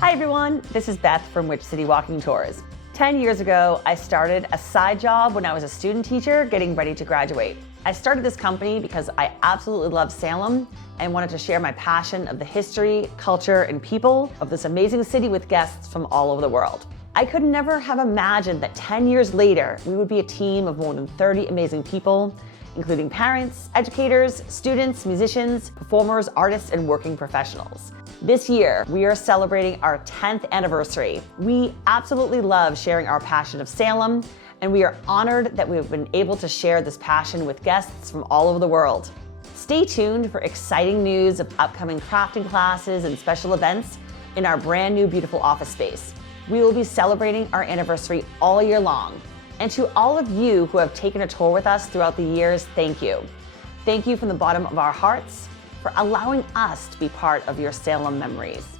Hi everyone, this is Beth from Witch City Walking Tours. 10 years ago, I started a side job when I was a student teacher getting ready to graduate. I started this company because I absolutely love Salem and wanted to share my passion of the history, culture, and people of this amazing city with guests from all over the world. I could never have imagined that 10 years later, we would be a team of more than 30 amazing people, including parents, educators, students, musicians, performers, artists, and working professionals. This year, we are celebrating our 10th anniversary. We absolutely love sharing our passion of Salem, and we are honored that we have been able to share this passion with guests from all over the world. Stay tuned for exciting news of upcoming crafting classes and special events in our brand new beautiful office space. We will be celebrating our anniversary all year long. And to all of you who have taken a tour with us throughout the years, thank you. Thank you from the bottom of our hearts for allowing us to be part of your Salem memories.